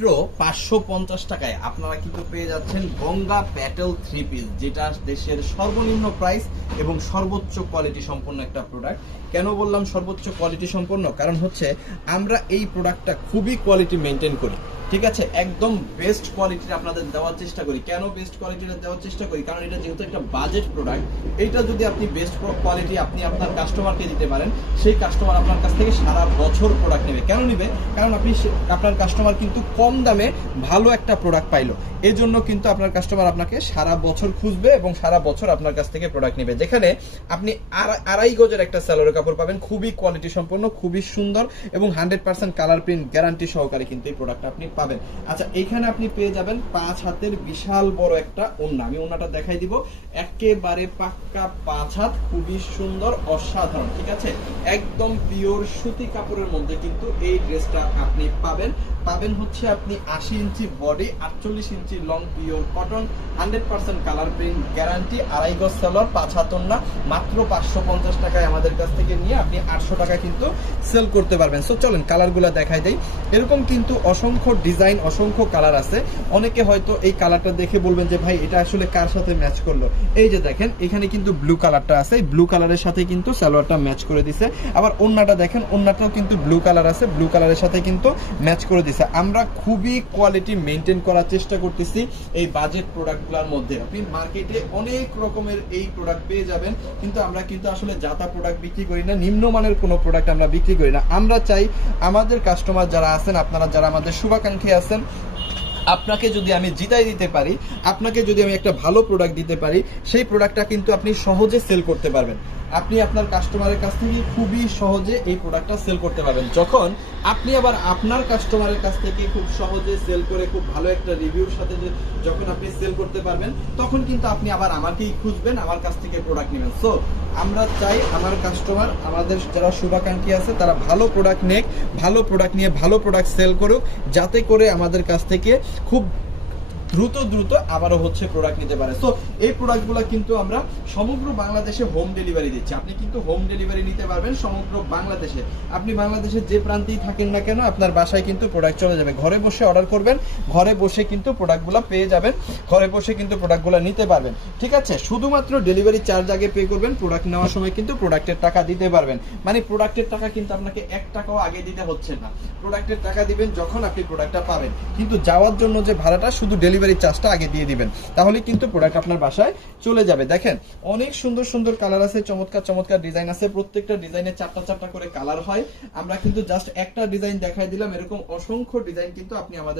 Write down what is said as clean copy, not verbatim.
মাত্র 550 টাকায় আপনারা কিন্তু পেয়ে যাচ্ছেন গঙ্গা প্যাটেল 3 পিস, যেটা দেশের সর্বনিম্ন প্রাইস এবং সর্বোচ্চ কোয়ালিটি সম্পন্ন একটা প্রোডাক্ট। কেন বললাম সর্বোচ্চ কোয়ালিটি সম্পন্ন? কারণ হচ্ছে আমরা এই প্রোডাক্টটা খুবই কোয়ালিটি মেনটেন করি, ঠিক আছে, একদম বেস্ট কোয়ালিটির আপনাদের দেওয়ার চেষ্টা করি। কেন বেস্ট কোয়ালিটিটা দেওয়ার চেষ্টা করি? কারণ এটা যেহেতু একটা বাজেট প্রোডাক্ট, এইটা যদি আপনি বেস্ট কোয়ালিটি আপনি আপনার কাস্টমারকে দিতে পারেন, সেই কাস্টমার আপনার কাছ থেকে সারা বছর প্রোডাক্ট নেবে। কেন নেবে? কারণ আপনার কাস্টমার কিন্তু কম দামে ভালো একটা প্রোডাক্ট পাইলো, এই জন্য কিন্তু আপনার কাস্টমার আপনাকে সারা বছর খুঁজবে এবং সারা বছর আপনার কাছ থেকে প্রোডাক্ট নেবে। যেখানে আপনি আড়াই গজের একটা সালোয়ার কাপড় পাবেন, খুবই কোয়ালিটি সম্পন্ন, খুবই সুন্দর এবং 100% কালার প্রিন্ট গ্যারান্টি সহকারে কিন্তু এই প্রোডাক্ট আপনি পাবেন। আচ্ছা, এইখানে আপনি পেয়ে যাবেন 5 হাতের বিশাল বড় একটা ওড়না। আমি ওড়নাটা দেখাই দিব, একেবারে পাক্কা 5 হাত, খুবই সুন্দর, অসাধারণ, ঠিক আছে, একদম পিওর সুতি কাপড়ের মধ্যে কিন্তু এই ড্রেসটা আপনি পাবেন। হচ্ছে আপনি 80 inch body, 48 inch long, pure cotton, 100% colour print guarantee, আড়াই গজ সালোয়ার, 5 হাত ওড়না, মাত্র 550 টাকায় আমাদের কাছ থেকে নিয়ে আপনি 800 টাকা কিন্তু সেল করতে পারবেন। সো চলেন কালারগুলো দেখাই দেই। এরকম কিন্তু অসংখ্য ডিজাইন, অসংখ্য কালার আছে। অনেকে হয়তো এই কালারটা দেখে বলবেন যে ভাই এটা আসলে কার সাথে ম্যাচ করলো। এই যে দেখেন এখানে কিন্তু ব্লু কালারটা আছে, ব্লু কালারের সাথে কিন্তু সালোয়ারটা ম্যাচ করে দিছে। আবার ওড়নাটা দেখেন, ওড়নাটাও কিন্তু ব্লু কালার আছে, ব্লু কালারের সাথে কিন্তু ম্যাচ করে দিছে। আমরা খুবই কোয়ালিটি মেনটেন করার চেষ্টা করতেছি এই বাজেট প্রোডাক্টগুলোর মধ্যে। আপনি মার্কেটে অনেক রকমের এই প্রোডাক্ট পেয়ে যাবেন, কিন্তু আমরা কিন্তু আসলে জাতা প্রোডাক্ট বিক্রি করি না, নিম্নমানের কোনো প্রোডাক্ট আমরা বিক্রি করি না। আমরা চাই আমাদের কাস্টমার যারা আছেন, আপনারা যারা আমাদের শুভাকাঙ্ক্ষী আছেন, আপনাকে যদি আমি জিতাই দিতে পারি, আপনাকে যদি আমি একটা ভালো প্রোডাক্ট দিতে পারি, সেই প্রোডাক্টটা কিন্তু আপনি সহজে সেল করতে পারবেন। আপনি আপনার কাস্টমারের কাছ থেকে খুবই সহজে এই প্রোডাক্টটা সেল করতে পারবেন। যখন আপনি আবার আপনার কাস্টমারের কাছ থেকে খুব সহজে সেল করে খুব ভালো একটা রিভিউর সাথে যখন আপনি সেল করতে পারবেন, তখন কিন্তু আপনি আবার আমাকেই খুঁজবেন, আমার কাছ থেকে প্রোডাক্ট নেবেন। সো আমরা চাই আমার কাস্টমার, আমাদের যারা শুভাকাঙ্ক্ষী আছে, তারা ভালো প্রোডাক্ট নেক, ভালো প্রোডাক্ট নিয়ে ভালো প্রোডাক্ট সেল করুক, যাতে করে আমাদের কাছ থেকে খুব দ্রুত আবারও হচ্ছে প্রোডাক্ট নিতে পারে। সো এই প্রোডাক্টগুলো কিন্তু আমরা সমগ্র বাংলাদেশে হোম ডেলিভারি দিচ্ছি। আপনি কিন্তু হোম ডেলিভারি নিতে পারবেন সমগ্র বাংলাদেশে। আপনি বাংলাদেশের যে প্রান্তেই থাকেন না কেন, আপনার বাসায় কিন্তু প্রোডাক্ট চলে যাবে। ঘরে বসে অর্ডার করবেন, ঘরে বসে কিন্তু প্রোডাক্টগুলো পেয়ে যাবেন, ঘরে বসে কিন্তু প্রোডাক্টগুলো নিতে পারবেন, ঠিক আছে। শুধুমাত্র ডেলিভারি চার্জ আগে পে করবেন, প্রোডাক্ট নেওয়ার সময় কিন্তু প্রোডাক্টের টাকা দিতে পারবেন। মানে প্রোডাক্টের টাকা কিন্তু আপনাকে 1 টাকাও আগে দিতে হচ্ছে না, প্রোডাক্টের টাকা দিবেন যখন আপনি প্রোডাক্টটা পাবেন। কিন্তু যাওয়ার জন্য যে ভাড়াটা, শুধু ডেলিভারি চার্জটা আগে দিয়ে দিবেন, তাহলে কিন্তু প্রোডাক্ট আপনার বাসায় চলে যাবে। দেখেন অনেক সুন্দর সুন্দর কালার আছে, চমৎকার ডিজাইন আছে, প্রত্যেকটা ডিজাইনে 4টা করে কালার হয়। আমরা কিন্তু জাস্ট একটা ডিজাইন দেখাই দিলাম, এরকম অসংখ্য ডিজাইন কিন্তু আপনি আমাদের